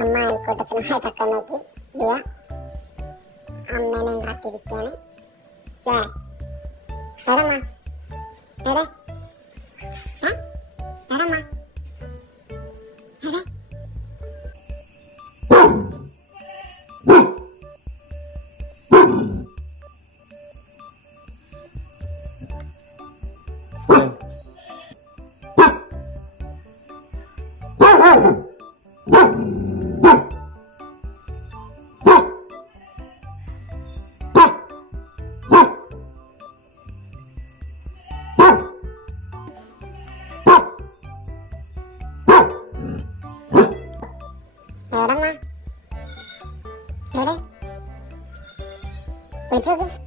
അമ്മ അയൽക്കൂട്ടത്തിന് ഇതൊക്കെ നോക്കി ദിയ അമ്മേനെയും കാത്തിരിക്കാണ്. എടമ്മ എടേ എടമ്മ എടേ എടമ്മ എടേ വിളിച്ചോക്ക്.